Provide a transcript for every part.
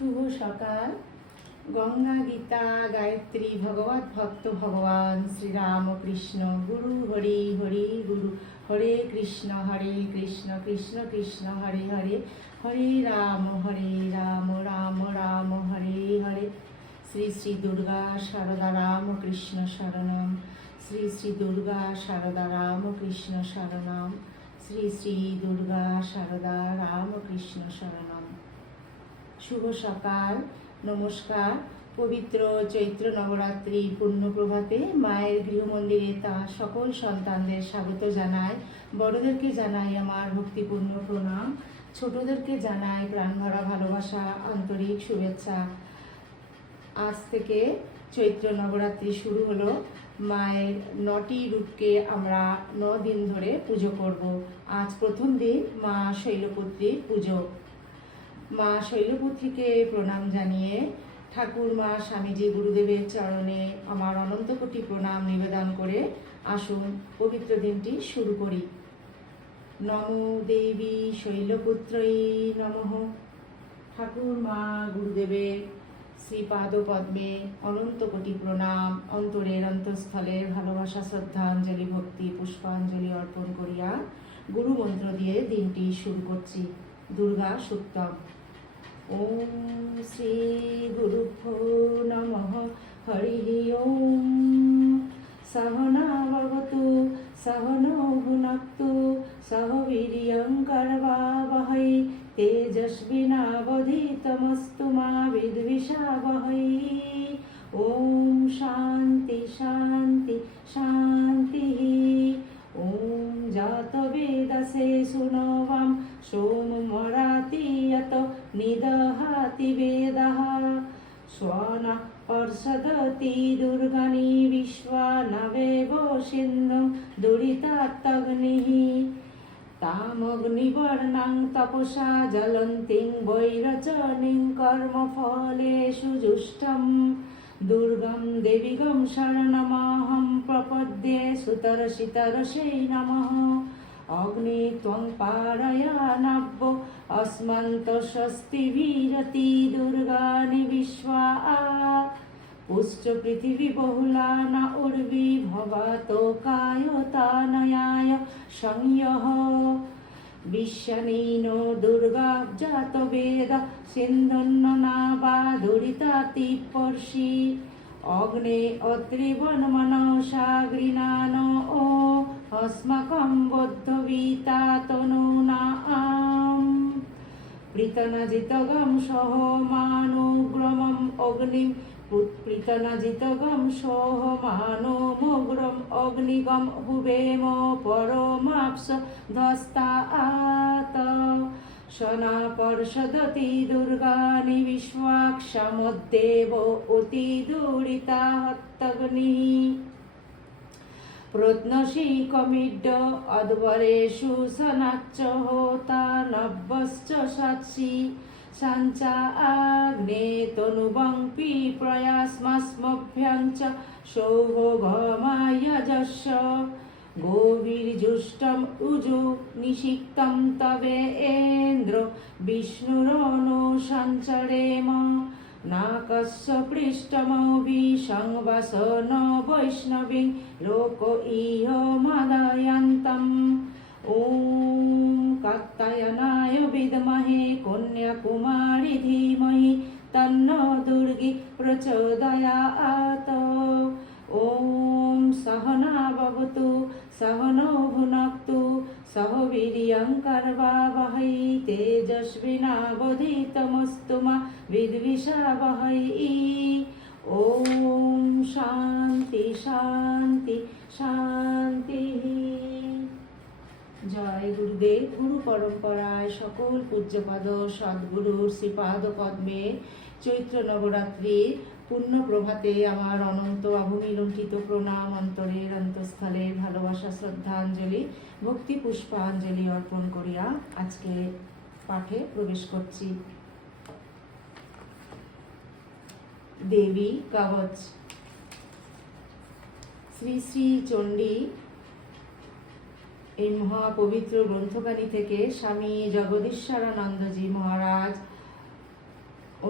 শুভ সকাল। গঙ্গা, গীতা, গায়ত্রী, ভগবত ভক্ত ভগবান শ্রীরামকৃষ্ণ গুরু হরি হরি গুরু। হরে কৃষ্ণ কৃষ্ণ কৃষ্ণ হরে হরে, হরে রাম রাম রাম হরে হরে। শ্রী শ্রী দুর্গা শারদা রামকৃষ্ণ শরণম। শ্রী শ্রী দুর্গা শারদা রামকৃষ্ণ শরণম। শ্রী শ্রী দুর্গা শারদা রামকৃষ্ণ শরণম। শুভ সকাল, নমস্কার। পবিত্র চৈত্র নবরাত্রি পূর্ণ প্রভাতে মায়ের গৃহমন্দিরে তার সকল সন্তানদের স্বাগত জানাই। বড়দেরকে জানাই আমার ভক্তিপূর্ণ প্রণাম, ছোটদেরকে জানাই প্রাণভরা ভালোবাসা, আন্তরিক শুভেচ্ছা। আজ থেকে চৈত্র নবরাত্রি শুরু হলো। মায়ের 9টি রূপকে আমরা 9 দিন ধরে পুজো করব। আজ প্রথম দিন মা শৈলপুত্রীর পুজো। মা শৈলপুত্রীকে প্রণাম জানিয়ে ঠাকুর মা স্বামীজি গুরুদেবের চরণে আমার অনন্ত কোটি প্রণাম নিবেদন করে আসুন পবিত্র দিনটি শুরু করি। নমো দেবী শৈলপুত্রই নমঃ। ঠাকুর মা গুরুদেবের শ্রীপাদ পদ্মে অনন্ত কোটি প্রণাম, অন্তরের অন্তঃস্থলের ভালোবাসা, শ্রদ্ধাঞ্জলি, ভক্তি পুষ্পাঞ্জলি অর্পণ করিয়া গুরু মন্ত্র দিয়ে দিনটি শুরু করছি। দুর্গা সূক্তম। ওম শ্রী গুরুভ্যো নমঃ। হরি ওম। সহনা ভবতু সহনৌ ভুনক্তু সহ বীর্যং করবাবহৈ তেজস্বিনাবধীতমস্তু মা বিদ্বিষাবহৈ। ওম শান্তি শান্তি শান্তি। ওম জাত বেদসে শুনবাম সোমমরাতি যত নিদহাতি বেদঃ স্বনা পর্ষদতি দুর্গানি বিশ্বা নবেব সিন্ধুম দুরিতাত্তগ্নিঃ তামগ্নিবর্ণাং তপসা জ্বলন্তিং বৈরচনিং কর্মফলেষু জুষ্টম দুর্গম দেবীগম শরণমহং প্রপদ্যে সুতরসিতরসৈ নমঃ। অগ্নি ত্বং পারয়ানাব্ব অস্মন্ত স্বস্তি বীরতি দুর্গানি বিশ্বা পুশ্চ পৃথিবী বহুলা ন উর্বি ভবতো কায়তানয়ায় সংয়ঃ বিশ্বানীনো দুর্গা জাত বেদ সিন্ধন্ন নাবা দুরিতাতি পর্ষি অগ্নে অত্রিবন মনসা গৃণান ও अस्मकं বদ্ধবিতা তনুনাম প্রীতনাজিতগম সহমানুগ্রমম অগ্নিম প্রীতনাজিতগম সহমানুগ্রম অগ্নিগম হুবেম পরমাপ্স ধ্বস্তাৎ সনা পর্ষদতি দুর্গানি বিশ্বাক্ষমদ্দেব অতি দুরিতা হত্যগ্নিঃ প্রত্নসী কমিড্ড অদ্বরেষু সনাচ্চ হোতা নব্যশ্চ সৎসি সঞ্চা আগ্নে তনুবংপি প্রয়াসমস্মভ্যঞ্চ সৌভগমায়জস্য গোবীর্জুষ্টম উজু নিষিক্তম তবে ইন্দ্র বিষ্ণুরনো সঞ্চরেম নাকস্য পৃষ্ঠমভি সংবাসন বৈষ্ণবী লোক ইহ মাদয়ন্তম। ওম কাত্যায়নায় বিদ্মহে কন্যাকুমারী ধীমহি তন্নো দুর্গী প্রচোদয়াৎ। ওম সহনা ভবতু সহনৌ ভুনক্তু সহ বীর্যং করবাবহৈ তেজস্বিনাবধীতমস্তু মা বিদ্বিষাবহৈ। ওম শান্তি শান্তি শান্তি। জয় গুরুদেব। গুরু পরম্পরায় সকল পূজ্যপাদ সদ্গুরুর শ্রীপাদ পদ্মে চৈত্র নবরাত্রির পূর্ণ প্রভাতে আমার অনন্ত অবমিলুণ্ঠিত প্রণাম, অন্তরের অন্তঃস্থলের ভালোবাসা, শ্রদ্ধাঞ্জলি, ভক্তি পুষ্পাঞ্জলি অর্পণ করিয়া আজকে পাঠে প্রবেশ করছি। দেবী কবচ। শ্রী শ্রী চণ্ডী এই মহাপবিত্র গ্রন্থখানি থেকে স্বামী জগদীশ্বরানন্দজি মহারাজ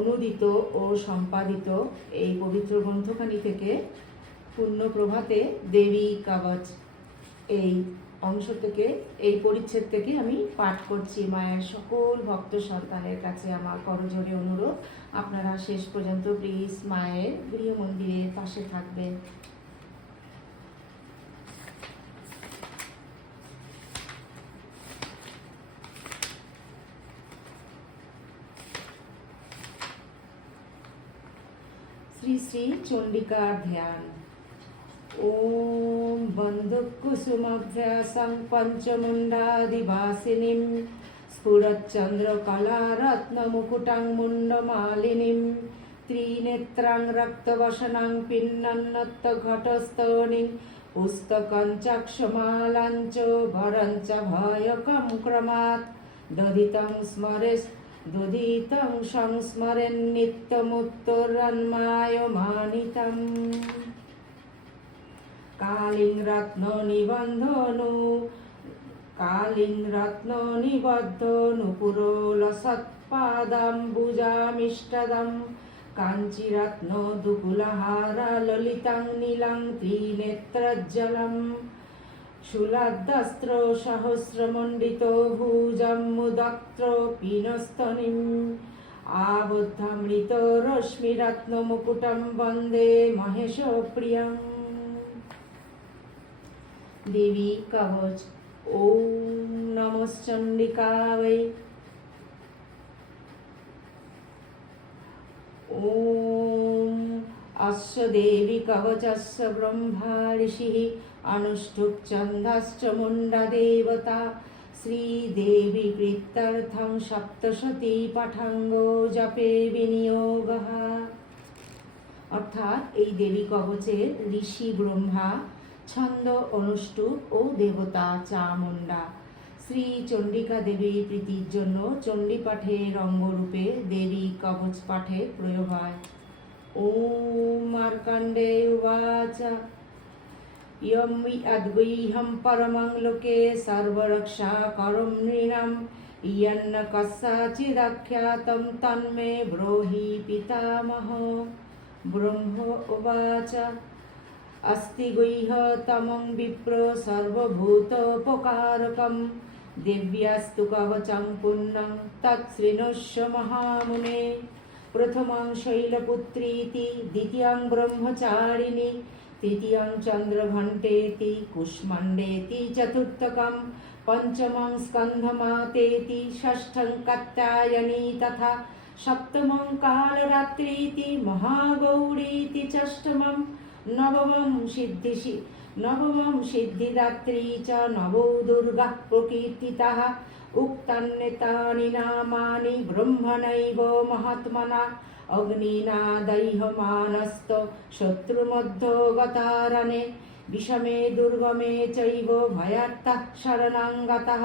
অনুদিত ও সম্পাদিত এই পবিত্র গ্রন্থখানি থেকে পুণ্য প্রভাতে দেবী কাবচ এই অংশ থেকে, এই পরিচ্ছেদ থেকে আমি পাঠ করছি। মায়ের সকল ভক্ত সন্তানের কাছে আমার করজোড়ে অনুরোধ, আপনারা শেষ পর্যন্ত প্লিজ মায়ের গৃহ মন্দিরের পাশে থাকবেন। শ্রী শ্রী চণ্ডিকার ধ্যান। ওম বন্দুকুসুমভ্যাসং পঞ্চমুণ্ডাদিবাসিনীম স্ফুরচ্চন্দ্রকলারত্নমুকুটং মুণ্ডমালিনীম ত্রিনেত্রাং রক্তবসনাং পিন্নন্নত্তঘটস্তনিং পুস্তকং চক্ষুমালাং চ বরং চ ভয়কং ক্রমাৎ দধিतं সংস্মরেন নিত্যমুত্তরন্মায়মানিতम् কালিং রত্ন নিবদ্ধনুপুরলসৎপাদাম্বুজামিষ্টদম কাঞ্চিরত্ন দুকুলহারা ললিতাং নীলাং ত্রিনেত্রজ্জলম শূলাদ্বস্ত্র সহস্রমণ্ডিত ভুজং মুদক্ত্র পিনস্তনিম আবদ্ধমৃত রশ্মিরত্নমুকুটং বন্দে মহেশ প্রিয়ং। देवी कवच। ओम नमश्चंडिकायै। ओम अस्य देवी कवचस्य ब्रह्मा ऋषिः अनुष्ठुप् छन्दश्च मुण्डा देवता श्रीदेवी प्रीत्यर्थं सप्तशती पठाङ्गो जपे विनियोगः। অর্থাৎ এই দেবী কবচের ঋষি ব্রহ্মা, ছন্দ অনুষ্ঠুপ ও দেবতা চামুণ্ডা। শ্রী চণ্ডিকা দেবীর প্রীতির জন্য চণ্ডী পাঠের অঙ্গরূপে দেবী কবচ পাঠে প্রয়োগ হয়। ওম মার্কণ্ডেয় উবাচ ইয়ং অদ্বৈহং পরমং লোকে সর্বরক্ষাকরং নৃণাং ইয়ন্ন কস্যাচিদখ্যাतं তন্মে ব্রোহি পিতামহ। ব্রহ্ম উবাচ अस्ति गुह्यतमं विप्र सर्वभूतोपकारकं देव्यास्तु कवचं पुण्यं तत्शृणुष्व महामुने। प्रथमं शैलपुत्रीति द्वितीयं ब्रह्मचारिणी तृतीयं चन्द्रघण्टेति कुष्माण्डेति चतुर्थकं पञ्चमं स्कन्धमातेति षष्ठं कात्यायनी तथा सप्तमं कालरात्रीति महागौरीति षष्ठमं नवमं सिद्धिदात्री च नवो दुर्गा प्रकीर्तिताः। उक्तान्येतानि नामानि ब्रह्मणैव महात्मना अग्निना दह्यमानस्त शत्रुमध्योगतारणे विषमे दुर्गमे चैव भयार्तः शरणं गतः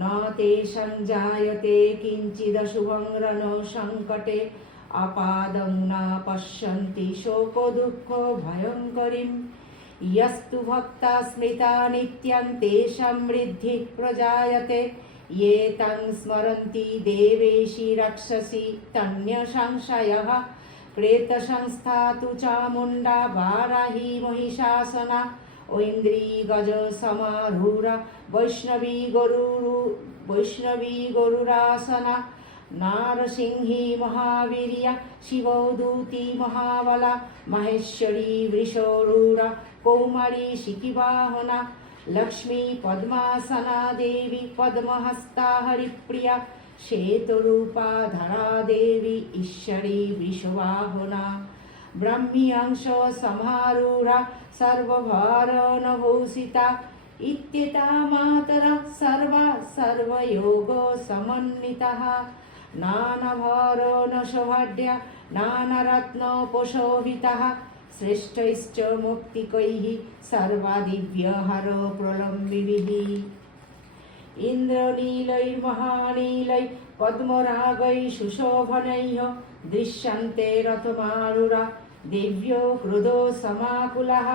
न तेषां जायते किञ्चिदशुभं रणसङ्कटे आपादं न पश्यन्ति शोको दुःखो भयङ्करीं। यस्तु भक्ता स्मृता नित्यं तेषां वृद्धिः प्रजायते ये तं स्मरन्ति देवेशि रक्षसि तन्यसंशयः। प्रेतसंस्था तु चामुण्डा वाराही महिषासना ऐन्द्री गजसमारूढा वैष्णवी गरुडासना नारसिंही महावीर्या शिवदूती महाबला महेश्वरी वृषरूढा कौमारी शिखिवाहना लक्ष्मी पद्मासना देवी पद्महस्ता हरिप्रिया श्वेतरूपा धरा देवी ईश्वरी वृषवाहना ब्राह्मी अंश समारूढा सर्वभारनभूषिता इत्येता मातरः सर्वयोग समन्वितः नानाभारणशोभाढ्या नानारत्नोपशोभितः श्रेष्ठैश्च मौक्तिकैः सर्वादिव्यहार प्रलम्बिभिः इन्द्रनीलैर्महानीलैः पद्मरागैः सुशोभनैः दृश्यन्ते रथमारुरा देव्यो क्रोधो समाकुलः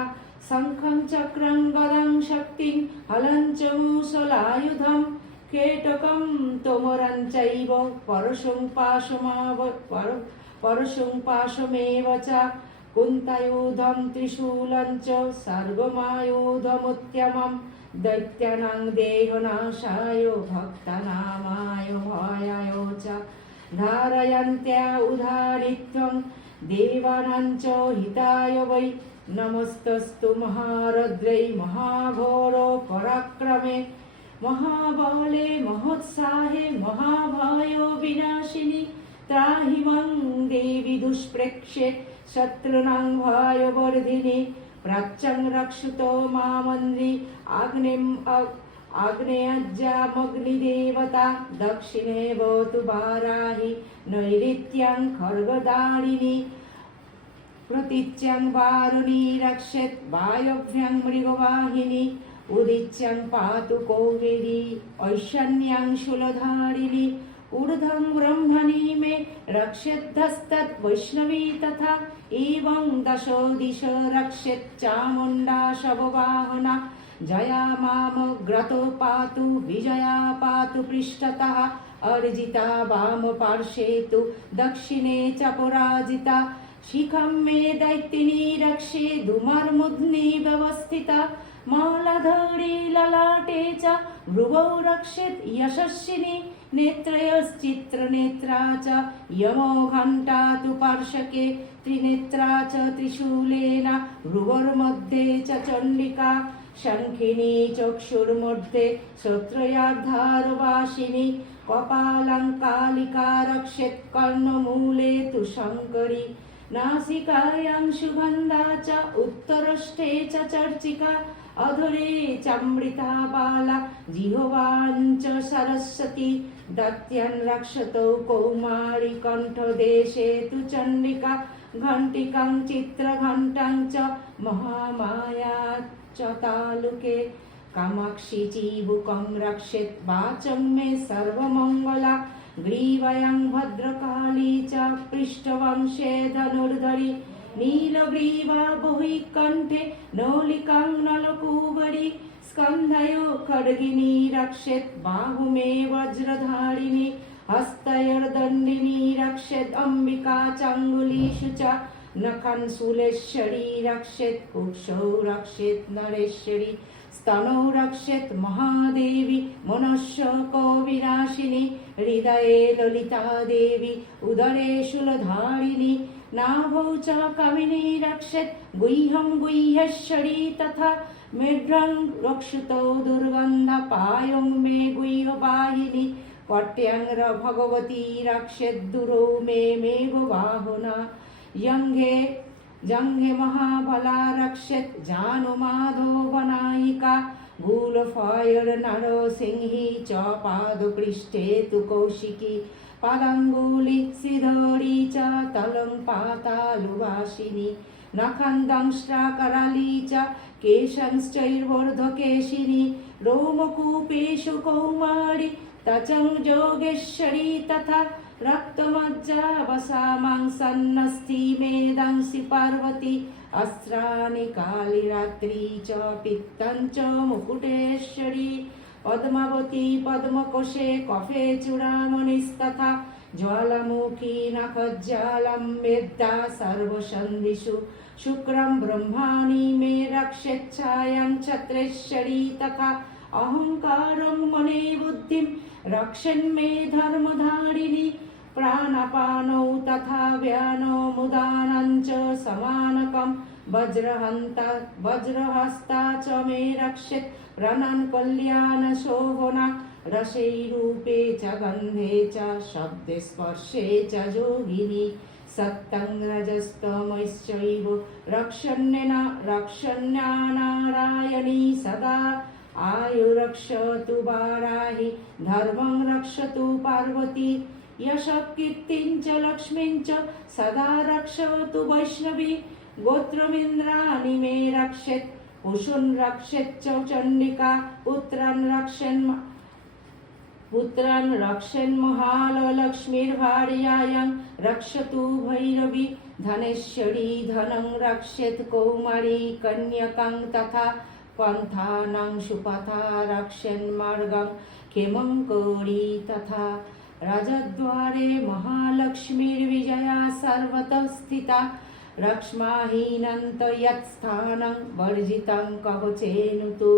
शङ्खं चक्रं गदां शक्तिं हलं च मूषलायुधं केटकं तोमरञ्चैव परशुं पाशमेव च कुन्तयुधं त्रिशूलं च सर्वमायुधमुत्तमं दैत्यानां देहनाशाय भक्तानामाय भयाय च धारयन्त्या उदानित्यं देवानां च हिताय वै नमस्तस्तु महारद्रै महाघोरो पराक्रमे महाबले महोत्साहे महाभयो विनाशिनी त्राहि मां देवी दुष्प्रेक्ष्ये शत्रूणां भयवर्धिनी प्राच्यं रक्षतो मामन्द्रि आग्नेयज्जामग्निदेवता दक्षिणे भवतु वाराहि नैऋत्यं खड्गदारिणी प्रतीच्यं वारुणी रक्षेत् वायव्यं मृगवाहिनी उदीच्यं पातु कौमेरी ऐशान्यं शूलधारिणी ऊर्ध्वं ब्रह्मणि मे रक्षेद्धस्तत् वैष्णवी तथा एवं दशो दिश रक्षेत् चामुण्डा शववाहना जया मामग्रतो पातु विजया पातु पृष्ठतः अर्जिता वामपार्श्वे तु दक्षिणे च पराजिता शिखं मे दैत्यिनी रक्षे धूमर्मुद्नि व्यवस्थिता मालाधरी ललाटे च भ्रुवौ रक्षेत् यशस्विनी नेत्रयश्चित्रनेत्रा च यमो घण्टा तु पार्श्वके त्रिनेत्रा च त्रिशूलेन भ्रुवोर्मध्ये च चण्डिका शङ्खिनी चक्षुर्मध्ये श्रोत्रयार्धारवासिनी कपालङ्कालिका रक्षेत् कर्णमूले तु शङ्करी नासिकायां सुगन्धा च उत्तरष्टे च चर्चिका अधरे चामृता बाला जिह्वां च सरस्वती दत्त्यं रक्षतो कौमारी कण्ठदेशे तु चण्डिका घण्टिकां चित्रघण्टां च महामाया च तालुके कामाक्षी चिबुकं रक्षेत् वाचं मे सर्वमङ्गला ग्रीवायां भद्रकाली च पृष्ठवंशे धनुर्धरी नीलग्रीवा बहु कण्ठे नौलिकां नलकूबरी स्कन्धयो खड्गिनी रक्षेत् बाहुमे वज्रधारिणी हस्तयोर्दण्डिनी रक्षेत् अम्बिका चाङ्गुलीषु च नखान् शूलेश्वरी रक्षेत् कुक्षौ रक्षेत् नरेश्वरी स्तनौ रक्षेत् महादेवी मनश्शोकविनाशिनी हृदये ललिता देवी उदरे शूलधारिणी नाभौ च कामिनी रक्षेत् गुह्यं गुह्येश्वरी तथा मेढ्रं रक्षतो दुर्गन्धपायं मे गुह्यवाहिनी पट्यं भगवती रक्षेत् दुरो मे मेघवाहुना जङ्घे महाबला रक्षेत् जानुमाधवनायिका गूलफायर नरसिंही च पादपृष्ठे तु कौशिकी पादाङ्गुली सिधरी च तलं पातालुवासिनी नखन्दंष्ट्राकराली च केशंश्चैर्वर्धकेशिनी रोमकूपेषु कौमारी तचं जोगेश्वरी तथा रक्तमज्जा वसामांसन्नस्ति मेदांसि पार्वती अस्त्राणि कालिरात्रि च पित्तं च मुकुटेश्वरी पद्मावती पद्मकोशे कफे चूडामणिस्तथा ज्वालामुखी नखज्जालं मेद्दा सर्वसन्धिषु शुक्रं ब्रह्माणि मे रक्षेच्छायां छत्रेश्वरी तथा अहंकारं मने बुद्धिं रक्षन्मे धर्मधारिणी प्राणापानौ तथा व्यानो मुदानं च समानकं वज्रहस्ता च मे रक्षेत् प्रणन् कल्याणशोभना रसैरूपे च गन्धे च शब्दे स्पर्शे च जोगिनी सत्तं रजस्तमश्चैव रक्षण्यानारायणी सदा आयुरक्षतु वाराहि धर्मं रक्षतु पार्वती यशकीर्तिं च लक्ष्मीं च सदा रक्षतु वैष्णवी गोत्रमिन्द्राणि मे रक्षेत् पुषुन् रक्षेत् च चण्डिका पुत्रान् रक्षेन् महालक्ष्मीर्भार्यायां रक्षतु भैरवी धनेश्वरी धनं रक्षेत् कौमारी कन्यकां तथा पन्थानां सुपथा रक्षेन् मार्गं ক্ষেমঙ্করী তথা রাজদ্বারে মহালক্ষ্মীর্বিজয়া সর্বতঃ স্থিতা রক্ষ্মাহীনন্ত यत्स्थानं वर्जितं कवचेनुतु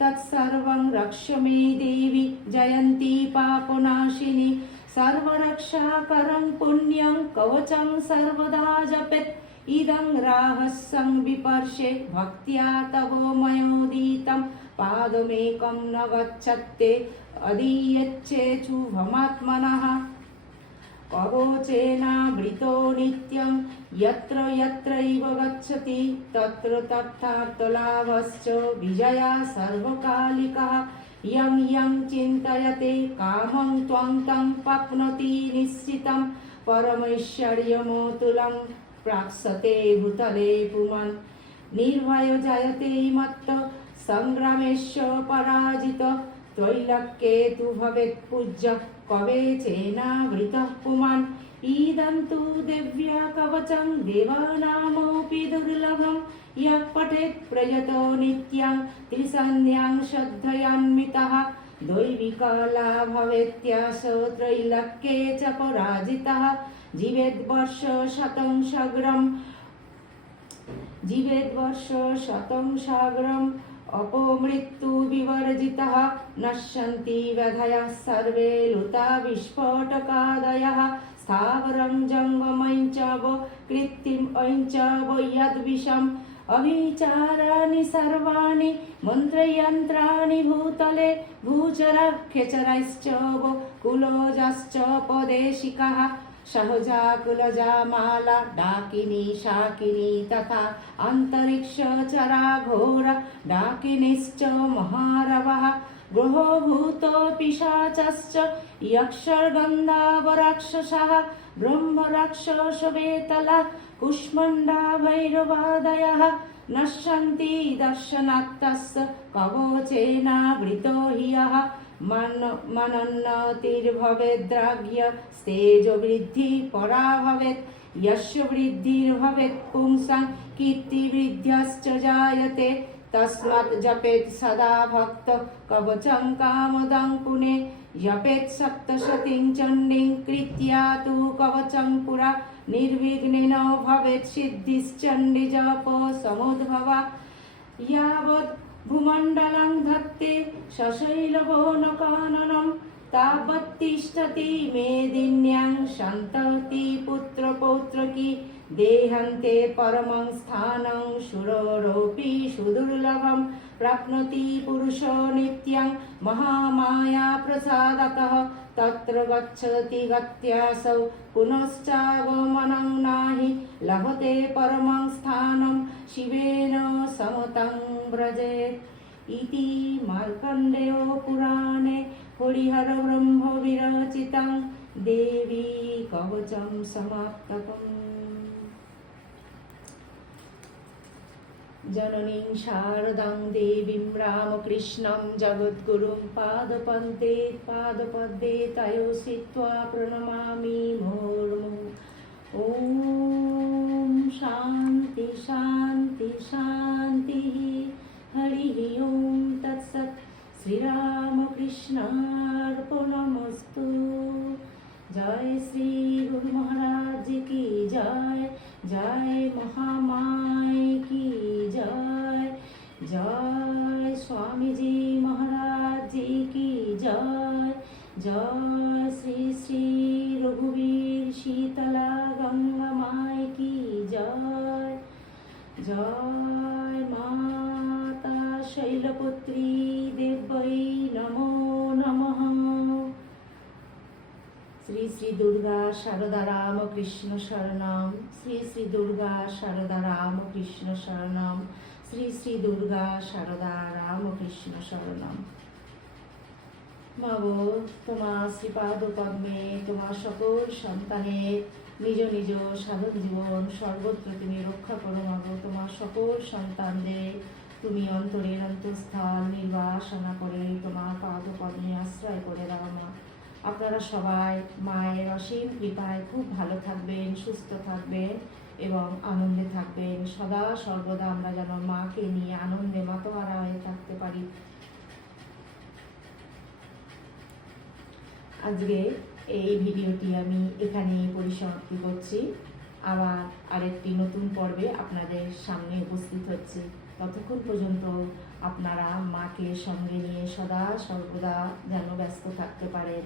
तत्सर्वं रक्ष मे देवी जयन्ती पापनाशिनी सर्वरक्षाकरं पुण्यं कवचं सर्वदा जपेत् इदं राहस्यं विपर्शे भक्त्या तव मयोदितं पादमेकं न गच्छत्ते अदीयच्चेच्छुभमात्मनः कवचेनावृतो नित्यं यत्र यत्रैव गच्छति तत्र तत्रार्थलाभश्च विजया सर्वकालिकः यं यं चिन्तयते कामं त्वं तं प्राप्नोति निश्चितं परमैश्वर्यमतुलं प्राप्स्यते भूतले पुमान् निर्भयो जायते मत्त संग्रामेश्व पराजित त्रैलोक्ये तु भवेत् पूज्य कवचेनावृतः पुमान् इदं तु देव्या कवचं देवानामपि दुर्लभं यः पठेत् प्रयतो नित्यं त्रिसन्ध्यां श्रद्धयान्वितः दैविकला भवेत्यास त्रैलोक्ये च पराजितः जीवेद्वर्ष शतं साग्रम् अपमृत्यु विवर्जितः नश्यन्ति व्यधयः सर्वे लुता विस्फोटकादयः स्थावरं जङ्गमं च कृत्रिमं च यद्विषम् अभिचाराणि सर्वाणि मन्त्रयन्त्राणि भूतले भूचरः खेचरश्च कुलोजाश्च पदेशिकः सहजा कुलजा माला डाकिनी शाकिनी तथा अन्तरिक्षचरा घोर डाकिनीश्च महारवः ग्रहोभूतो पिशाचश्च यक्षगन्धर्वराक्षसः ब्रह्मराक्षसवेतला कुष्मण्डा भैरवादयः नश्यन्ति दर्शनात्तस्य कवचेनावृतो हि यः मनोन्नतिर्भवेद्राज्ञ तेजोवृद्धिः परा भवेत् यस्य वृद्धिर्भवेत् पुंसां कीर्तिवृद्धिश्च जायते तस्मात् जपेत् सदा भक्त कवचं कामदं पुने जपेत् सप्तशतीं चण्डीं कृत्या तु कवचं पुरा निर्विघ्नेन भवेत् सिद्धिश्चण्डी जप समुद्भवा यावत् भूमण्डलं धत्ते सशैलवनकाननं तावत् तिष्ठति मेदिन्यां सन्तति पुत्रपौत्रकी देहान्ते परमं स्थानं शूरोऽपि सुदुर्लभं प्राप्नोति पुरुषो नित्यं महामाया प्रसादतः तत्र गच्छति गत्यासौ पुनश्चागमनं नहि लभते परमं स्थानं शिवेन समतं व्रजेत् इति मार्कण्डेयो पुराणे हरिहरब्रह्म विरचितं देवी कवचं समाप्तकम् जननीं शारदां देवीं रामकृष्णं जगद्गुरुं पादपद्मे तयोः स्थित्वा प्रणमामि मुहुर्मुहुः। ॐ शान्ति शान्ति शान्तिः। हरिः ॐ तत्सत्। श्रीरामकृष्णार्पणमस्तु। जय श्री गुरु महाराज की जय। जय महामाय की जय। जय स्वामी जी महाराज जी की जय। जय श्री श्री रघुवीर शीतला गंगा माई की जय। जय माता शैलपुत्री देवै नमो नमः। श्री श्री दुर्गा शारदा राम कृष्ण शरणम। श्री श्री दुर्गा शारदा राम कृष्ण शरणम। श्री श्री दुर्गा शारदा राम कृष्ण शरणम। মাগো তোমার শ্রীপাদ পদ্মে তোমার সকল সন্তানের নিজ নিজ সাধন জীবন সর্বত্র তুমি রক্ষা করো। মাগো তোমার সকল সন্তানদের তুমি অন্তরের অন্তঃস্থল নির্বাসনা করে তোমার পাদ পদ্মে আশ্রয় করে দাও। মা আপনারা সবাই মায়ের অসীম কৃপায় খুব ভালো থাকবেন, সুস্থ থাকবেন এবং আনন্দে থাকবেন। সদা সর্বদা আমরা যেন মাকে নিয়ে আনন্দে মাতোয়ারা হয়ে থাকতে পারি। আজকে এই ভিডিওটি আমি এখানেই পরিসমাপ্তি করছি। আবার আরেকটি নতুন পর্বে আপনাদের সামনে উপস্থিত হচ্ছি। ততক্ষণ পর্যন্ত আপনারা মাকে সঙ্গে নিয়ে সদা সর্বদা যেন ব্যস্ত থাকতে পারেন।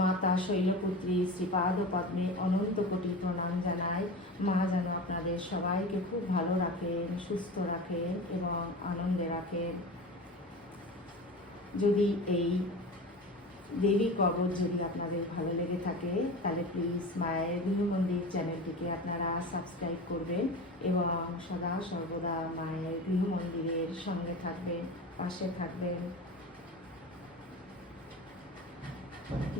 মাতা শৈলপুত্রী শ্রীপাদ পদ্মে অনন্ত কোটি প্রণাম জানাই। মা যেন আপনাদের সবাইকে খুব ভালো রাখেন, সুস্থ রাখেন এবং আনন্দে রাখেন। যদি এই দেবী কবচ যদি আপনাদের ভালো লেগে থাকে তাহলে প্লিজ মায়ের গৃহমন্দির চ্যানেলটিকে আপনারা সাবস্ক্রাইব করবেন এবং সদা সর্বদা মায়ের গৃহমন্দিরের সঙ্গে থাকবেন, পাশে থাকবেন।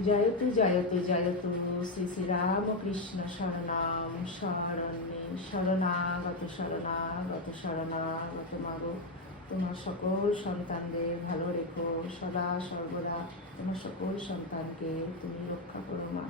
জয়তু জয়তু জয়তু শ্রী শ্রী রামকৃষ্ণ শরণাম শরণ্যে শরণাগত শরণাগত শরণাগত মাগো। তোমার সকল সন্তানদের ভালো রেখো, সদা সর্বদা তোমার সকল সন্তানকে তুমি রক্ষা করো মা।